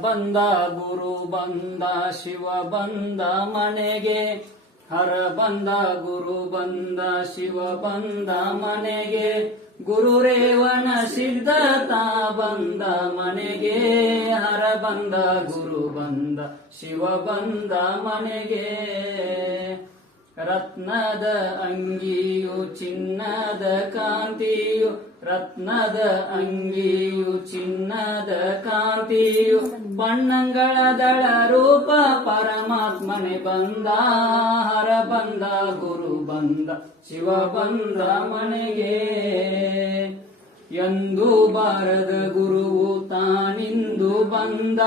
ಬಂದ ಗುರು ಬಂದ ಶಿವ ಬಂದ ಮನೆಗೆ. ಹರ ಬಂದ ಗುರು ಬಂದ ಶಿವ ಬಂದ ಮನೆಗೆ. ಗುರುರೇವನ ಸಿದ್ಧತಾ ಬಂದ ಮನೆಗೆ. ಹರ ಬಂದ ಗುರು ಬಂದ ಶಿವ ಬಂದ ಮನೆಗೆ. ರತ್ನದ ಅಂಗಿಯು ಚಿನ್ನದ ಕಾಂತಿಯು ರತ್ನದ ಅಂಗಿಯು ಚಿನ್ನದ ಕಾಂತಿಯು ಬಣ್ಣಗಳ ದಳ ರೂಪ ಪರಮಾತ್ಮನೆ ಬಂದ, ಹರ ಬಂದ, ಗುರು ಬಂದ, ಶಿವ ಬಂದ ಮನೆಗೆ. ಎಂದು ಬಾರದ ಗುರುವು ತಾನಿಂದು ಬಂದ,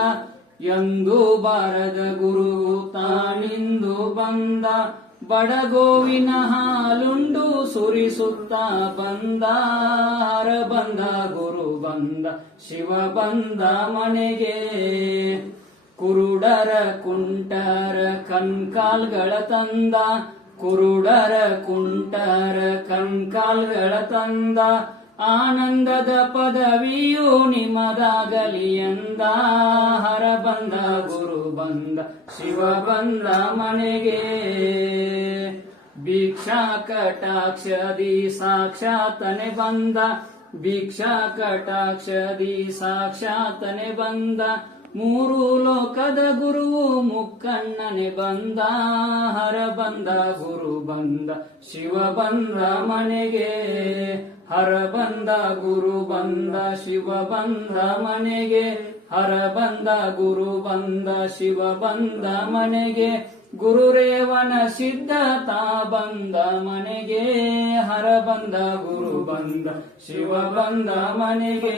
ಎಂದು ಬಾರದ ಗುರುವು ತಾನಿಂದು ಬಂದ, ಬಡಗೋವಿನ ಸುರಿಸುತ್ತ ಬಂದ, ಹರ ಬಂದ, ಗುರು ಬಂದ, ಶಿವ ಬಂದ ಮನೆಗೆ. ಕುರುಡರ ಕುಂಟರ ಕಣ್ಕಾಲ್ಗಳ ತಂದ, ಕುರುಡರ ಕುಂಟರ ಕಣ್ಕಾಲ್ಗಳ ತಂದ. ಆನಂದದ ಪದವಿಯು ನಿಮದಾಗಲಿ ಎಂದ, ಹರ ಬಂದ, ಗುರು ಬಂದ, ಶಿವ ಬಂದ ಮನೆಗೆ. ಭಿಕ್ಷಾ ಕಟಾಕ್ಷದಿ ಸಾಕ್ಷಾತನೆ ಬಂದ. ಭಿಕ್ಷಾ ಕಟಾಕ್ಷದಿ ಸಾಕ್ಷಾತನೆ ಬಂದ. ಮೂರು ಲೋಕದ ಗುರುವು ಮುಕ್ಕಣ್ಣನೆ ಬಂದ. ಹರ ಬಂದ, ಗುರು ಬಂದ, ಶಿವ ಬಂದ ಮನೆಗೆ. ಹರ ಬಂದ, ಗುರು ಬಂದ, ಶಿವ ಬಂದ ಮನೆಗೆ. ಹರ ಬಂದ, ಗುರು ಬಂದ, ಶಿವ ಬಂದ ಮನೆಗೆ. ಗುರುರೇವನ ಸಿದ್ಧತಾ ಬಂದ ಮನೆಗೆ ಹರ ಬಂದ ಗುರು ಬಂದ ಶಿವ ಬಂದ ಮನೆಗೆ.